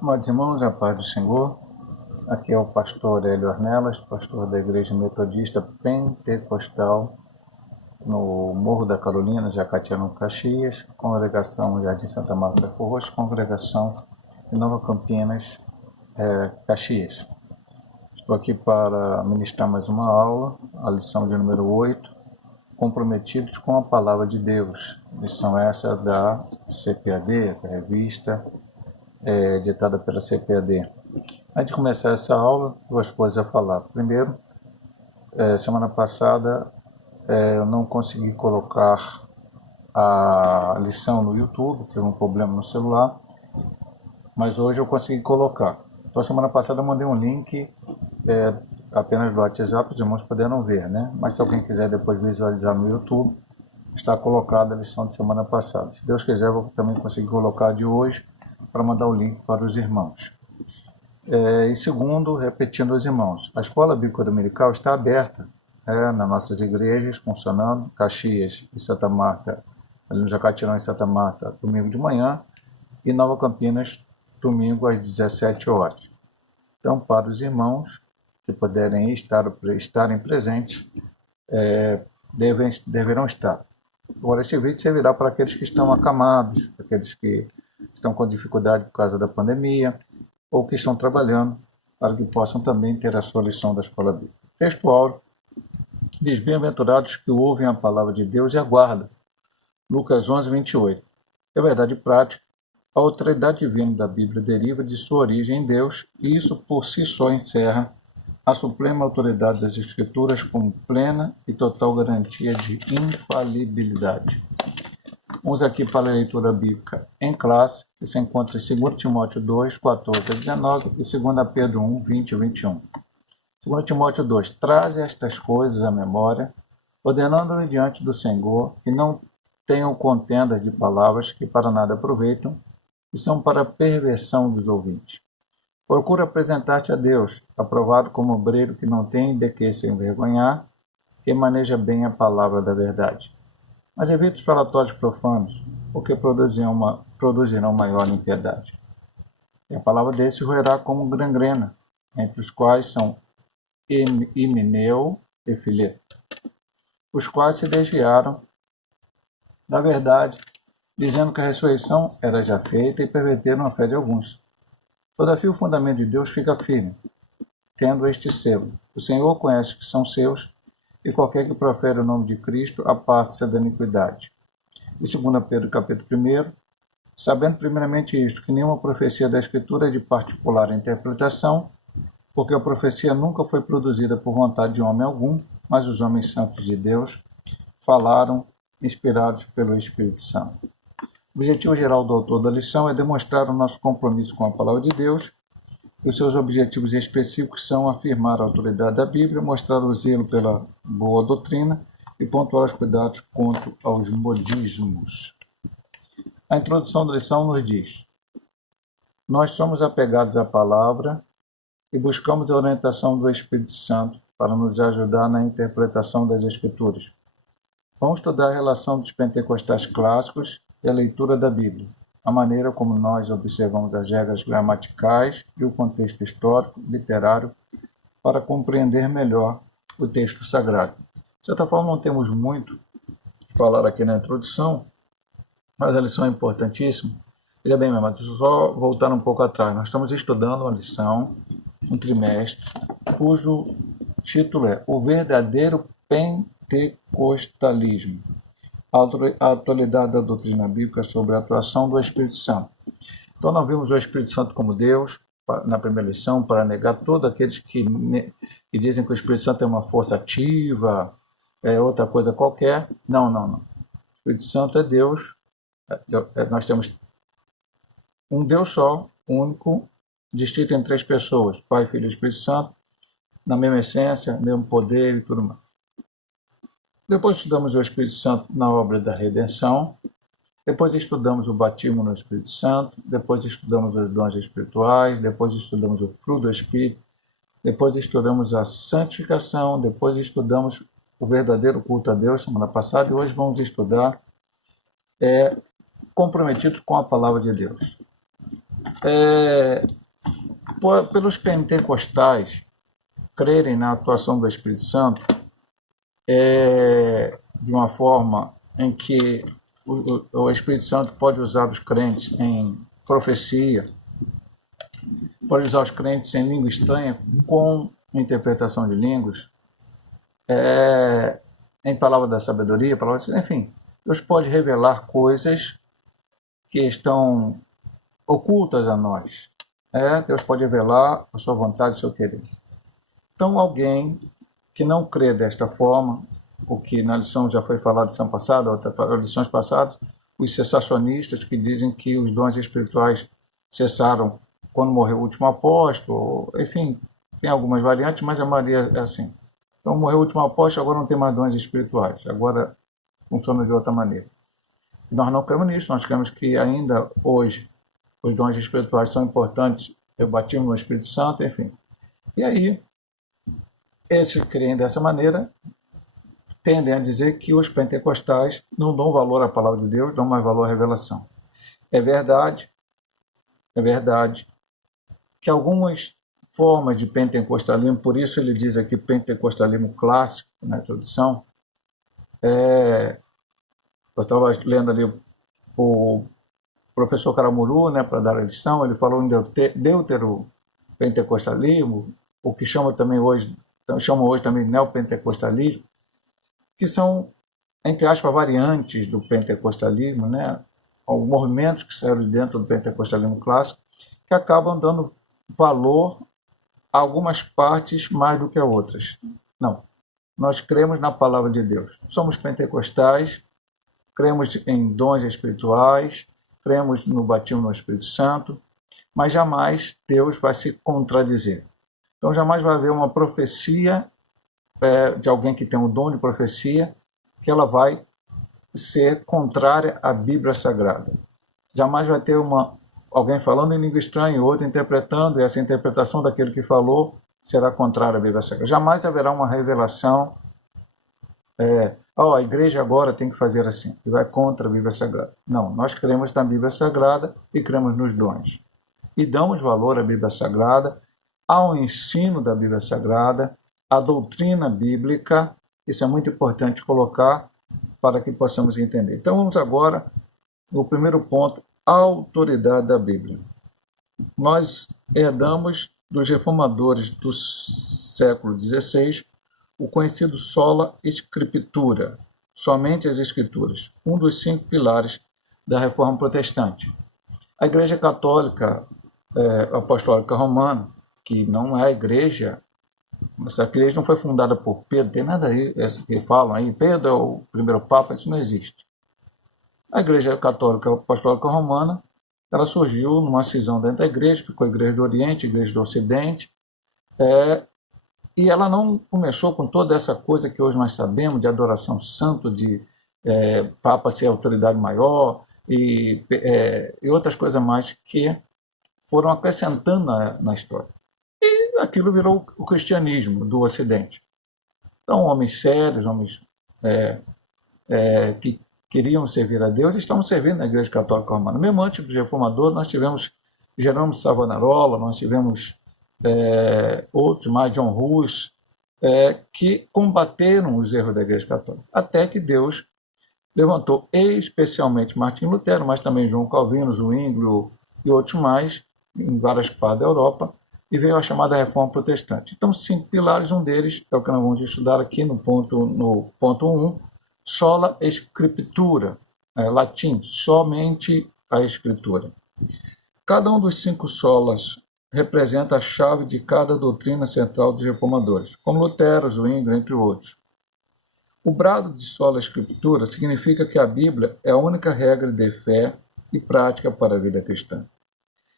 Amados irmãos, a paz do Senhor. Aqui é o pastor Hélio Arnelas, pastor da Igreja Metodista Pentecostal no Morro da Carolina, Jacatiano, Caxias, congregação Jardim Santa Marta Forros, congregação de Nova Campinas, Caxias. Estou aqui para ministrar mais uma aula, a lição de número 8, comprometidos com a palavra de Deus. Lição essa da CPAD, da revista ditada pela CPAD. Antes de começar essa aula, duas coisas a falar. Primeiro, semana passada eu não consegui colocar a lição no YouTube, tive um problema no celular, mas hoje eu consegui colocar. Então, semana passada eu mandei um link apenas do WhatsApp, os irmãos puderam ver, né? Mas se alguém quiser depois visualizar no YouTube, está colocada a lição de semana passada. Se Deus quiser, eu vou também conseguir colocar de hoje para mandar o link para os irmãos. E segundo, repetindo aos irmãos, a Escola Bíblica Dominical está aberta nas nossas igrejas, funcionando, Caxias e Santa Marta, ali no Jacatirão e Santa Marta, domingo de manhã, e Nova Campinas, domingo às 17 horas. Então, para os irmãos que puderem estarem presentes, deverão estar. Agora, esse vídeo servirá para aqueles que estão acamados, aqueles que estão com dificuldade por causa da pandemia, ou que estão trabalhando, para que possam também ter a sua lição da Escola Bíblica. Texto áureo diz: bem-aventurados que ouvem a palavra de Deus e aguardam. Lucas 11, 28. É verdade prática. A autoridade divina da Bíblia deriva de sua origem em Deus, e isso por si só encerra a suprema autoridade das Escrituras como plena e total garantia de infalibilidade. Vamos aqui para a leitura bíblica em classe, que se encontra em 2 Timóteo 2, 14 a 19 e 2 Pedro 1, 20 a 21. 2 Timóteo 2. Traze estas coisas à memória, ordenando-lhe diante do Senhor, que não tenham contendas de palavras que para nada aproveitam, e são para a perversão dos ouvintes. Procura apresentar-te a Deus, aprovado como obreiro que não tem de que se envergonhar, que maneja bem a palavra da verdade. Mas evita os falatórios profanos, porque produzirão maior impiedade. E a palavra desse roerá como gangrena, entre os quais são Himeneu e Fileto, os quais se desviaram da verdade, dizendo que a ressurreição era já feita e perverteram a fé de alguns. Todavia o fundamento de Deus fica firme, tendo este selo: o Senhor conhece os que são seus, e qualquer que profere o nome de Cristo aparte-se da iniquidade. E 2 Pedro capítulo 1, sabendo primeiramente isto, que nenhuma profecia da Escritura é de particular interpretação, porque a profecia nunca foi produzida por vontade de homem algum, mas os homens santos de Deus falaram, inspirados pelo Espírito Santo. O objetivo geral do autor da lição é demonstrar o nosso compromisso com a palavra de Deus. E os seus objetivos específicos são afirmar a autoridade da Bíblia, mostrar o zelo pela boa doutrina e pontuar os cuidados quanto aos modismos. A introdução da lição nos diz: nós somos apegados à palavra e buscamos a orientação do Espírito Santo para nos ajudar na interpretação das Escrituras. Vamos estudar a relação dos pentecostais clássicos e a leitura da Bíblia, a maneira como nós observamos as regras gramaticais e o contexto histórico, literário, para compreender melhor o texto sagrado. De certa forma, não temos muito a falar aqui na introdução, mas a lição é importantíssima. Veja bem, meu irmão, só voltar um pouco atrás. Nós estamos estudando uma lição, um trimestre, cujo título é O Verdadeiro Pentecostalismo. A atualidade da doutrina bíblica sobre a atuação do Espírito Santo. Então, nós vimos o Espírito Santo como Deus, na primeira lição, para negar todos aqueles que dizem que o Espírito Santo é uma força ativa, é outra coisa qualquer. Não. O Espírito Santo é Deus. Nós temos um Deus só, único, distinto em três pessoas, Pai, Filho e Espírito Santo, na mesma essência, mesmo poder e tudo mais. Depois estudamos o Espírito Santo na obra da redenção. Depois estudamos o batismo no Espírito Santo. Depois estudamos os dons espirituais. Depois estudamos o fruto do Espírito. Depois estudamos a santificação. Depois estudamos o verdadeiro culto a Deus, semana passada. E hoje vamos estudar comprometidos com a palavra de Deus. Pelos pentecostais crerem na atuação do Espírito Santo de uma forma em que o Espírito Santo pode usar os crentes em profecia, pode usar os crentes em língua estranha com interpretação de línguas, em palavra da sabedoria, enfim, Deus pode revelar coisas que estão ocultas a nós. Deus pode revelar a sua vontade, o seu querer. Então, alguém que não crê desta forma, o que na lição já foi falado semana passada, outras lições passadas, os cessacionistas que dizem que os dons espirituais cessaram quando morreu o último apóstolo, enfim, tem algumas variantes, mas a maioria é assim. Então, morreu o último apóstolo, agora não tem mais dons espirituais, agora funciona de outra maneira. Nós não cremos nisso, nós cremos que ainda hoje os dons espirituais são importantes, eu batismo no Espírito Santo, enfim. E aí, esses que creem dessa maneira tendem a dizer que os pentecostais não dão valor à palavra de Deus, dão mais valor à revelação. É verdade que algumas formas de pentecostalismo, por isso ele diz aqui pentecostalismo clássico, na introdução, eu estava lendo ali o professor Caramuru, para dar a lição, ele falou em deutero-pentecostalismo, o que chamam hoje também neopentecostalismo, que são, entre aspas, variantes do pentecostalismo, movimentos que saíram de dentro do pentecostalismo clássico, que acabam dando valor a algumas partes mais do que a outras. Não, nós cremos na palavra de Deus. Somos pentecostais, cremos em dons espirituais, cremos no batismo no Espírito Santo, mas jamais Deus vai se contradizer. Então jamais vai haver uma profecia de alguém que tem um dom de profecia, que ela vai ser contrária à Bíblia Sagrada. Jamais vai ter alguém falando em língua estranha e outro interpretando, e essa interpretação daquele que falou será contrária à Bíblia Sagrada. Jamais haverá uma revelação, a igreja agora tem que fazer assim, e vai contra a Bíblia Sagrada. Não, nós cremos na Bíblia Sagrada e cremos nos dons. E damos valor à Bíblia Sagrada, ao ensino da Bíblia Sagrada, à doutrina bíblica. Isso é muito importante colocar para que possamos entender. Então vamos agora no primeiro ponto, a autoridade da Bíblia. Nós herdamos dos reformadores do século XVI o conhecido sola scriptura, somente as Escrituras, um dos 5 pilares da Reforma Protestante. A Igreja Católica Apostólica Romana, que não é a igreja, essa igreja não foi fundada por Pedro, tem nada aí, que falam aí, Pedro é o primeiro Papa, isso não existe. A Igreja Católica Apostólica Romana, ela surgiu numa cisão dentro da igreja, ficou a Igreja do Oriente, a Igreja do Ocidente, e ela não começou com toda essa coisa que hoje nós sabemos, de adoração santo, de Papa ser a autoridade maior, e outras coisas mais que foram acrescentando na história. E aquilo virou o cristianismo do Ocidente. Então, homens sérios, homens que queriam servir a Deus, estavam servindo na Igreja Católica Romana. Mesmo antes dos reformadores, nós tivemos Jerônimo Savonarola, nós tivemos outros, mais John Hus, que combateram os erros da Igreja Católica, até que Deus levantou especialmente Martim Lutero, mas também João Calvino, Zwinglio e outros mais, em várias partes da Europa, e veio a chamada Reforma Protestante. Então, 5 pilares, um deles é o que nós vamos estudar aqui no ponto 1, sola scriptura, latim, somente a Escritura. Cada um dos 5 solas representa a chave de cada doutrina central dos reformadores, como Lutero, Zwinglio, entre outros. O brado de sola scriptura significa que a Bíblia é a única regra de fé e prática para a vida cristã.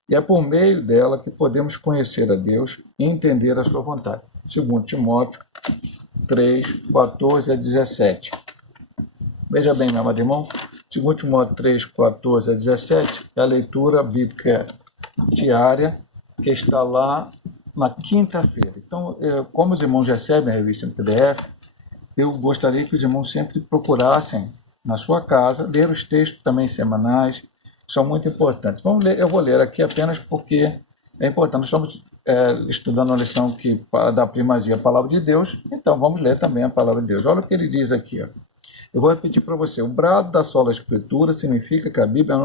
E é por meio dela que podemos conhecer a Deus e entender a sua vontade. 2 Timóteo 3, 14 a 17. Veja bem, meu amado irmão, 2 Timóteo 3, 14 a 17 é a leitura bíblica diária que está lá na quinta-feira. Então, como os irmãos recebem a revista em PDF, eu gostaria que os irmãos sempre procurassem na sua casa ler os textos também semanais são muito importantes. Vamos ler, eu vou ler aqui apenas porque é importante. Nós estamos estudando uma lição que dá primazia à palavra de Deus, então vamos ler também a palavra de Deus. Olha o que ele diz aqui. Ó. Eu vou repetir para você. O brado da sola Escritura significa que a Bíblia é a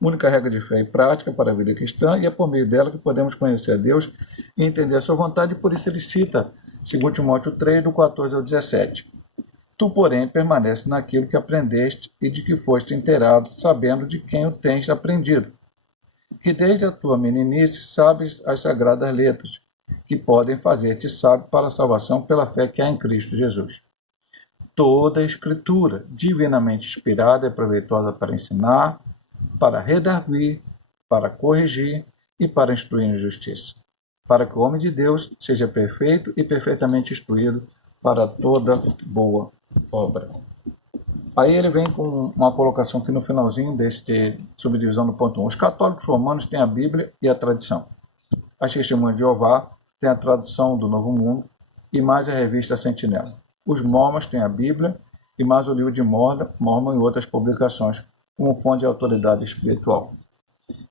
única regra de fé e prática para a vida cristã, e é por meio dela que podemos conhecer a Deus e entender a sua vontade, e por isso ele cita 2 Timóteo 3, do 14 ao 17. Tu, porém, permanece naquilo que aprendeste e de que foste inteirado, sabendo de quem o tens aprendido, que desde a tua meninice sabes as sagradas letras, que podem fazer-te sábio para a salvação pela fé que há em Cristo Jesus. Toda a Escritura, divinamente inspirada, é proveitosa para ensinar, para redarguir, para corrigir e para instruir em justiça, para que o homem de Deus seja perfeito e perfeitamente instruído para toda boa obra. Aí ele vem com uma colocação aqui no finalzinho deste subdivisão do ponto 1. Os católicos romanos têm a Bíblia e a tradição. As testemunhas de Jeová têm a tradução do Novo Mundo e mais a revista Sentinela. Os mormons têm a Bíblia e mais o livro de Mormon e outras publicações como fonte de autoridade espiritual.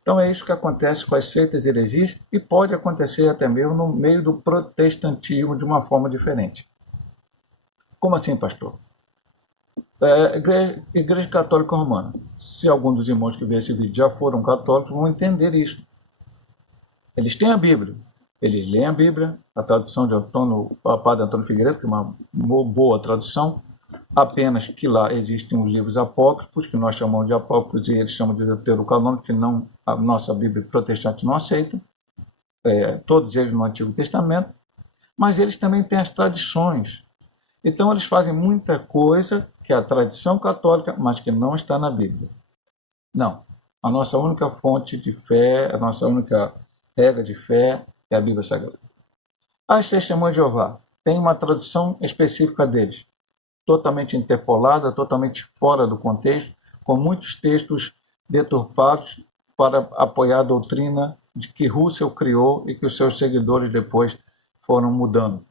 Então é isso que acontece com as seitas e heresias e pode acontecer até mesmo no meio do protestantismo de uma forma diferente. Como assim, pastor? Igreja Católica Romana. Se algum dos irmãos que vê esse vídeo já foram católicos, vão entender isso. Eles têm a Bíblia. Eles leem a Bíblia, a tradução de Padre Antônio Figueiredo, que é uma boa tradução, apenas que lá existem os livros apócrifos, que nós chamamos de apócrifos, e eles chamam de deuterocanônicos, que não, a nossa Bíblia protestante não aceita, todos eles no Antigo Testamento, mas eles também têm as tradições. Então eles fazem muita coisa que é a tradição católica, mas que não está na Bíblia. Não. A nossa única fonte de fé, a nossa única regra de fé é a Bíblia Sagrada. As Testemunhas de Jeová têm uma tradução específica deles, totalmente interpolada, totalmente fora do contexto, com muitos textos deturpados para apoiar a doutrina de que Russell criou e que os seus seguidores depois foram mudando.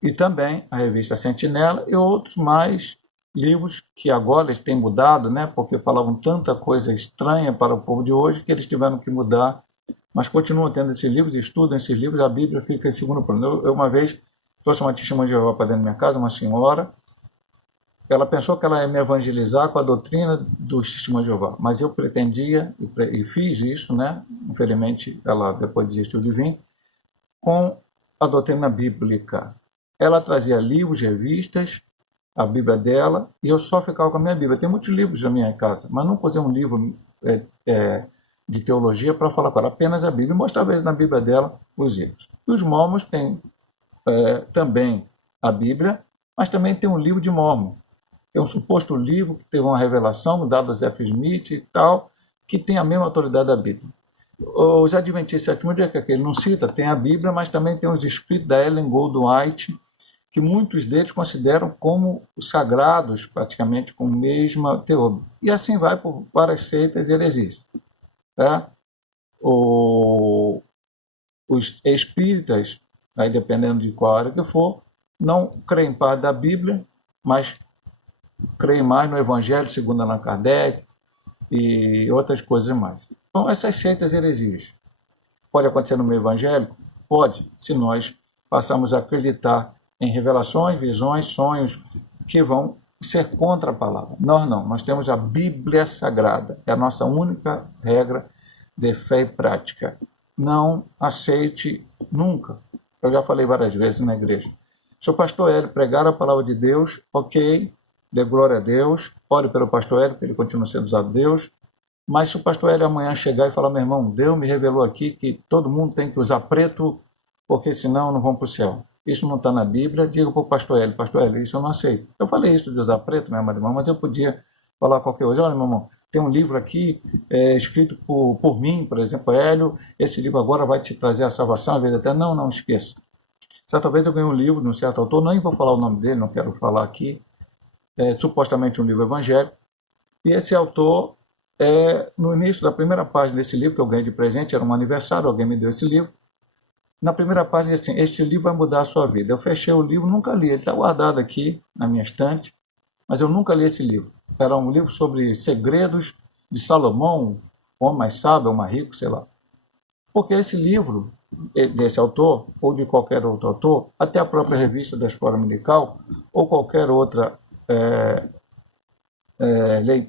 E também a revista Sentinela e outros mais livros que agora eles têm mudado, né, porque falavam tanta coisa estranha para o povo de hoje que eles tiveram que mudar, mas continuam tendo esses livros, estudam esses livros, a Bíblia fica em segundo plano. Eu uma vez trouxe uma testemunha de Jeová para dentro da minha casa, uma senhora, ela pensou que ela ia me evangelizar com a doutrina dos testemunhos de Jeová, mas eu pretendia, e fiz isso, né, infelizmente ela depois desistiu de vir, com a doutrina bíblica. Ela trazia livros, revistas, a Bíblia dela, e eu só ficava com a minha Bíblia. Tem muitos livros na minha casa, mas não usei um livro de teologia para falar com ela, apenas a Bíblia, e mostrar às vezes na Bíblia dela os livros. E os mormons têm também a Bíblia, mas também tem um livro de Mormon. É um suposto livro que teve uma revelação dada a F. Smith e tal, que tem a mesma autoridade da Bíblia. Os Adventistas Sétimo Dia, que ele não cita, tem a Bíblia, mas também tem os escritos da Ellen Goldwhite, que muitos deles consideram como sagrados, praticamente com o mesmo teor. E assim vai por várias seitas e heresias. Tá? Os espíritas, aí dependendo de qual área que for, não creem parte da Bíblia, mas creem mais no Evangelho segundo Allan Kardec e outras coisas mais. Então, essas seitas heresias. Pode acontecer no meio evangélico? Pode, se nós passarmos a acreditar em revelações, visões, sonhos que vão ser contra a palavra. Nós não, nós temos a Bíblia Sagrada, é a nossa única regra de fé e prática. Não aceite nunca. Eu já falei várias vezes na igreja. Se o pastor Hélio pregar a palavra de Deus, ok, dê glória a Deus, ore pelo pastor Hélio, que ele continua sendo usado de Deus, mas se o pastor Hélio amanhã chegar e falar, meu irmão, Deus me revelou aqui que todo mundo tem que usar preto, porque senão não vão para o céu. Isso não está na Bíblia, diga para o pastor Hélio, isso eu não aceito. Eu falei isso de usar preto, meu amado irmão, mas eu podia falar qualquer coisa. Olha, meu irmão, tem um livro aqui escrito por mim, por exemplo, Hélio, esse livro agora vai te trazer a salvação, a vida até não esqueça. Certa vez eu ganhei um livro de um certo autor, nem vou falar o nome dele, não quero falar aqui, supostamente um livro evangélico, e esse autor, no início da primeira página desse livro, que eu ganhei de presente, era um aniversário, alguém me deu esse livro, na primeira página diz assim, este livro vai mudar a sua vida. Eu fechei o livro, nunca li, ele está guardado aqui na minha estante, mas eu nunca li esse livro. Era um livro sobre segredos de Salomão, homem mais sábio ou mais rico, sei lá. Porque esse livro desse autor, ou de qualquer outro autor, até a própria revista da Escola Dominical, ou qualquer outra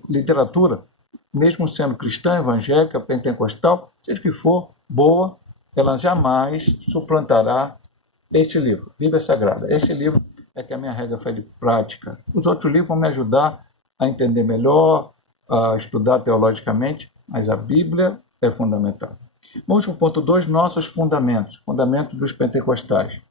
literatura, mesmo sendo cristã, evangélica, pentecostal, seja o que for, boa, ela jamais suplantará este livro, Bíblia Sagrada. Este livro é que a minha regra foi de prática. Os outros livros vão me ajudar a entender melhor, a estudar teologicamente, mas a Bíblia é fundamental. Vamos para o ponto 2, nossos fundamentos, fundamentos dos pentecostais.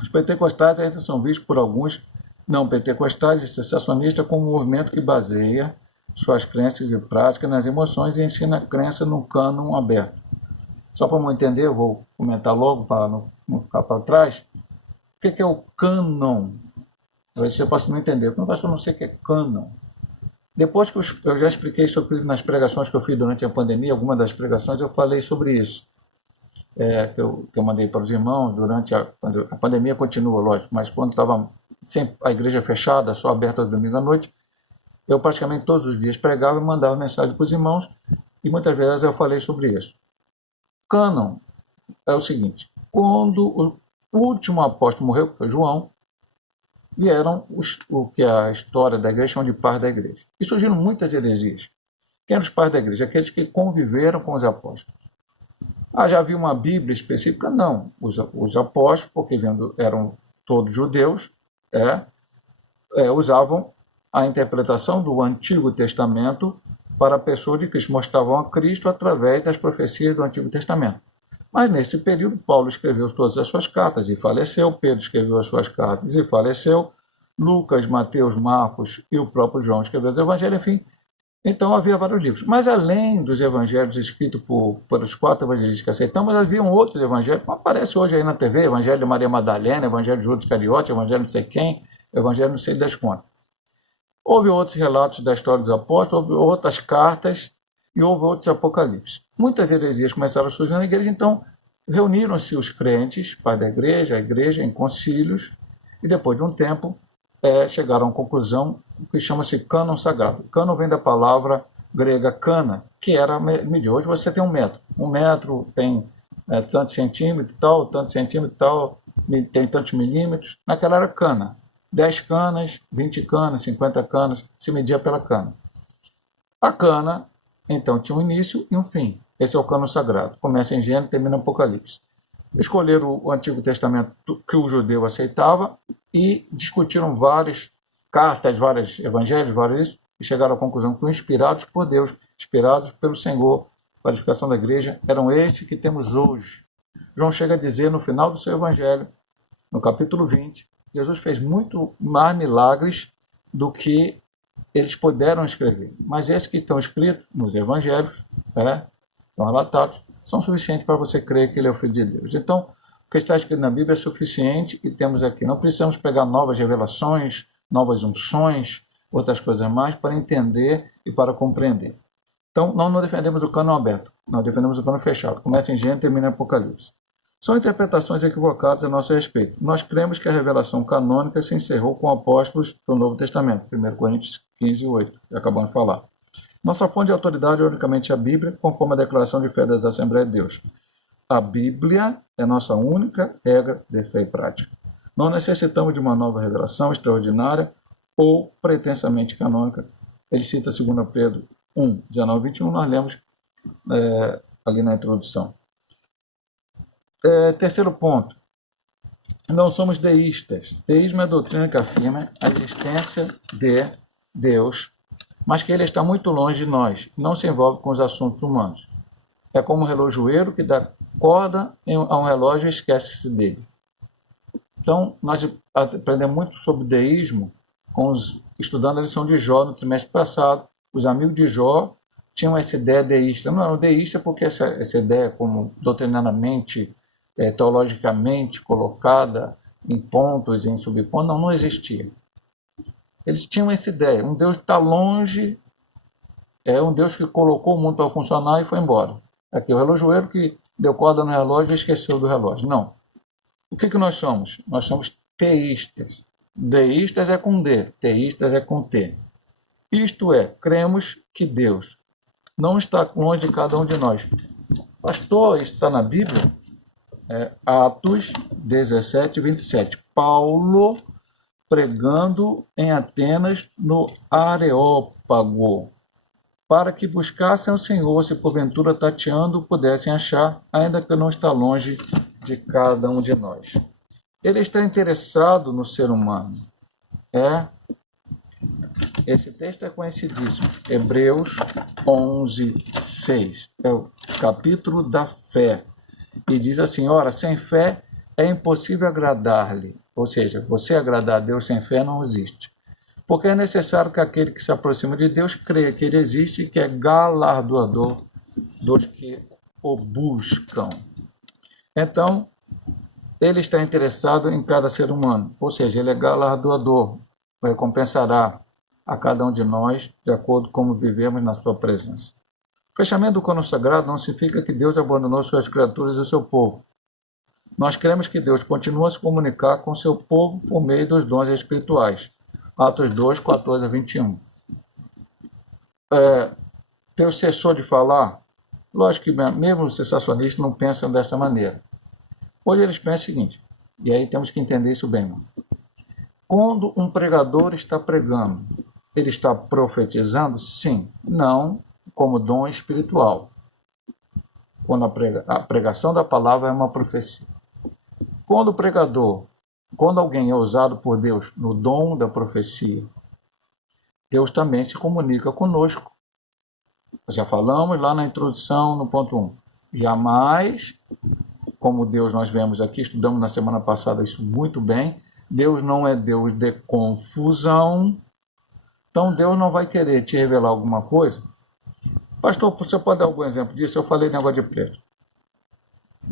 Os pentecostais ainda são vistos por alguns não pentecostais e sensacionistas como um movimento que baseia suas crenças e práticas nas emoções e ensina a crença no cânon aberto. Só para eu entender, eu vou comentar logo para não ficar para trás. O que é o cânon? Você pode não entender. Porque eu não sei o que é cânon. Depois que eu já expliquei sobre nas pregações que eu fiz durante a pandemia, algumas das pregações eu falei sobre isso. Que eu mandei para os irmãos durante a pandemia continua, lógico, mas quando estava a igreja fechada, só aberta domingo à noite, eu praticamente todos os dias pregava e mandava mensagem para os irmãos e muitas vezes eu falei sobre isso. Cânon é o seguinte: quando o último apóstolo morreu, que foi João, vieram o que a história da igreja chama de pais da igreja. E surgiram muitas heresias. Quem eram os pais da igreja? Aqueles que conviveram com os apóstolos. Já havia uma Bíblia específica? Não. Os apóstolos, porque eram todos judeus, usavam a interpretação do Antigo Testamento para a pessoa de Cristo. Mostravam a Cristo através das profecias do Antigo Testamento. Mas nesse período, Paulo escreveu todas as suas cartas e faleceu, Pedro escreveu as suas cartas e faleceu, Lucas, Mateus, Marcos e o próprio João escreveu os evangelhos, enfim. Então havia vários livros. Mas além dos evangelhos escritos pelos 4 evangelistas que aceitamos, haviam outros evangelhos, como aparece hoje aí na TV, Evangelho de Maria Madalena, Evangelho de Judas Iscariote, Evangelho não sei quem, Evangelho não sei das quantas. Houve outros relatos da história dos apóstolos, houve outras cartas e houve outros apocalipses. Muitas heresias começaram a surgir na igreja, então reuniram-se os crentes, pais da igreja, a igreja, em concílios, e depois de um tempo chegaram à conclusão que chama-se cânon sagrado. Cânon vem da palavra grega cana, que era medir. Hoje você tem 1 metro. 1 metro tem tantos centímetros, tal, tantos centímetros, tal, tem tantos milímetros. Naquela era cana. 10 canas, 20 canas, 50 canas, se media pela cana. A cana, então, tinha um início e um fim. Esse é o cânon sagrado. Começa em Gênesis e termina em Apocalipse. Escolheram o Antigo Testamento que o judeu aceitava e discutiram várias cartas, vários evangelhos, vários, e chegaram à conclusão que, inspirados por Deus, inspirados pelo Senhor, para a edificação da igreja, eram estes que temos hoje. João chega a dizer no final do seu evangelho, no capítulo 20, Jesus fez muito mais milagres do que eles puderam escrever. Mas esses que estão escritos nos evangelhos, estão relatados, são suficientes para você crer que ele é o Filho de Deus. Então, o que está escrito na Bíblia é suficiente e temos aqui. Não precisamos pegar novas revelações, novas unções, outras coisas mais, para entender e para compreender. Então, nós não defendemos o cânon aberto, nós defendemos o cânon fechado. Começa em Gênesis e termina em Apocalipse. São interpretações equivocadas a nosso respeito. Nós cremos que a revelação canônica se encerrou com apóstolos do Novo Testamento, 1 Coríntios 15, 8, que acabamos de falar. Nossa fonte de autoridade é unicamente a Bíblia, conforme a declaração de fé das Assembleias de Deus. A Bíblia é nossa única regra de fé e prática. Não necessitamos de uma nova revelação extraordinária ou pretensamente canônica. Ele cita 2 Pedro 1, 19 e 21, nós lemos ali na introdução. Terceiro ponto. Não somos deístas. Deísmo é a doutrina que afirma a existência de Deus, mas que ele está muito longe de nós, não se envolve com os assuntos humanos. É como um relojoeiro que dá corda a um relógio e esquece-se dele. Então, nós aprendemos muito sobre deísmo estudando a lição de Jó no trimestre passado. Os amigos de Jó tinham essa ideia deísta. Não eram deísta porque essa ideia, como doutrinariamente, teologicamente colocada em pontos, em subpontos, não existia. Eles tinham essa ideia, um Deus está longe, é um Deus que colocou o mundo para funcionar e foi embora. Aqui o relojoeiro que deu corda no relógio e esqueceu do relógio. Não. O que nós somos? Nós somos teístas. Deístas é com D, teístas é com T. Isto é, cremos que Deus não está longe de cada um de nós. Pastor, isso está na Bíblia? Atos 17, 27. Paulo pregando em Atenas no Areópago, para que buscassem o Senhor, se porventura tateando pudessem achar, ainda que não está longe de cada um de nós. Ele está interessado no ser humano. Esse texto é conhecidíssimo. Hebreus 11, 6. É o capítulo da fé. E diz assim, ora, sem fé é impossível agradar-lhe. Ou seja, você agradar a Deus sem fé não existe. Porque é necessário que aquele que se aproxima de Deus creia que ele existe e que é galardoador dos que o buscam. Então, ele está interessado em cada ser humano, ou seja, ele é galardoador, recompensará a cada um de nós de acordo com como vivemos na sua presença. O fechamento do cano sagrado não significa que Deus abandonou suas criaturas e o seu povo. Nós cremos que Deus continua a se comunicar com o seu povo por meio dos dons espirituais. Atos 2, 14 a 21. Deus cessou de falar? Lógico que mesmo os cessacionistas não pensam dessa maneira. Hoje eles pensam o seguinte, e aí temos que entender isso bem, mano. Quando um pregador está pregando, ele está profetizando? Sim. Não como dom espiritual. Quando a pregação da palavra é uma profecia. Quando o pregador, quando alguém é usado por Deus no dom da profecia, Deus também se comunica conosco. Já falamos lá na introdução, no ponto 1. Jamais, como Deus nós vemos aqui, estudamos na semana passada isso muito bem, Deus não é Deus de confusão. Então Deus não vai querer te revelar alguma coisa. Pastor, você pode dar algum exemplo disso? Eu falei negócio de preto.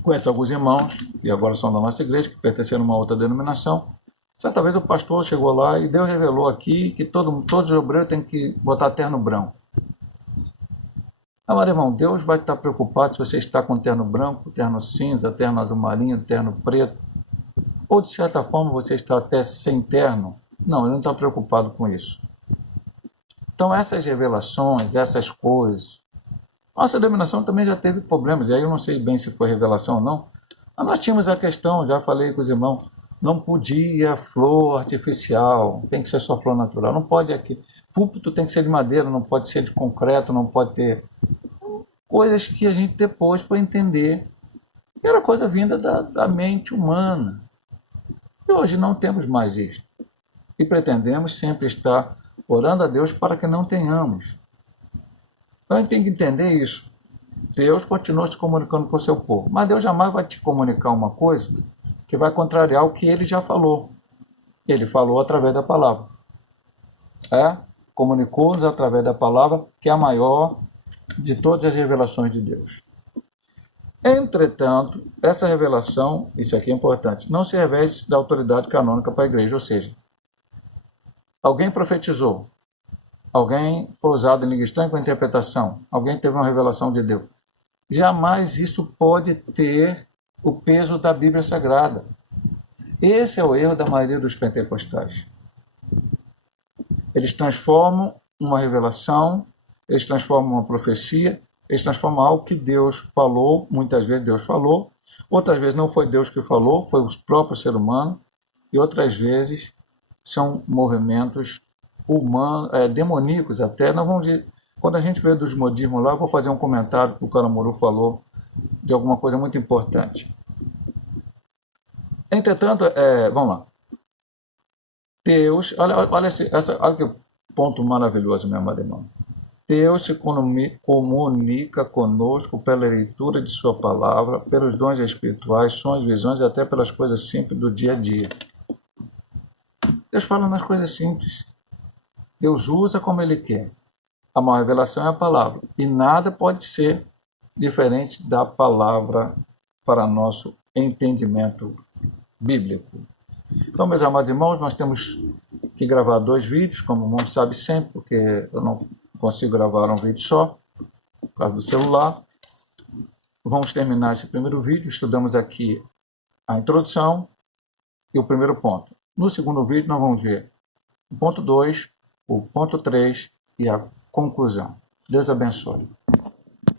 Conheço alguns irmãos, e agora são da nossa igreja, que pertenceram a uma outra denominação. Certa vez o pastor chegou lá e Deus revelou aqui que todos os obreiros têm que botar terno branco. Amado irmão, Deus vai estar preocupado se você está com terno branco, terno cinza, terno azul marinho, terno preto. Ou de certa forma você está até sem terno. Não, ele não está preocupado com isso. Então essas revelações, essas coisas... Nossa denominação também já teve problemas, e aí eu não sei bem se foi revelação ou não. Mas nós tínhamos a questão, já falei com os irmãos, não podia flor artificial, tem que ser só flor natural. Não pode aqui. Púlpito tem que ser de madeira, não pode ser de concreto, não pode ter... Coisas que a gente depois foi entender que era coisa vinda da mente humana. E hoje não temos mais isso. E pretendemos sempre estar orando a Deus para que não tenhamos. Então a gente tem que entender isso. Deus continua se comunicando com o seu povo. Mas Deus jamais vai te comunicar uma coisa que vai contrariar o que ele já falou. Ele falou através da palavra. Comunicou-nos através da palavra, que é a maior de todas as revelações de Deus. Entretanto, essa revelação, isso aqui é importante, não se reveste da autoridade canônica para a igreja, ou seja, alguém profetizou, alguém foi usado em língua estranha com interpretação, alguém teve uma revelação de Deus. Jamais isso pode ter o peso da Bíblia Sagrada. Esse é o erro da maioria dos pentecostais. Eles transformam uma revelação, eles transformam uma profecia, eles transformam algo que Deus falou, muitas vezes Deus falou, outras vezes não foi Deus que falou, foi o próprio ser humano, e outras vezes são movimentos humanos, demoníacos até. Nós vamos ver, quando a gente vê dos modismos lá, eu vou fazer um comentário que o Caramuru falou de alguma coisa muito importante. Entretanto, vamos lá. Deus, olha que ponto maravilhoso, meu amado irmão. Deus se comunica conosco pela leitura de sua palavra, pelos dons espirituais, sonhos, visões e até pelas coisas simples do dia a dia. Deus fala nas coisas simples. Deus usa como Ele quer. A maior revelação é a palavra. E nada pode ser diferente da palavra para nosso entendimento bíblico. Então, meus amados irmãos, nós temos que gravar 2 vídeos, como o irmão sabe sempre, porque eu não consigo gravar um vídeo só, por causa do celular. Vamos terminar esse primeiro vídeo, estudamos aqui a introdução e o primeiro ponto. No segundo vídeo nós vamos ver o ponto 2, o ponto 3 e a conclusão. Deus abençoe.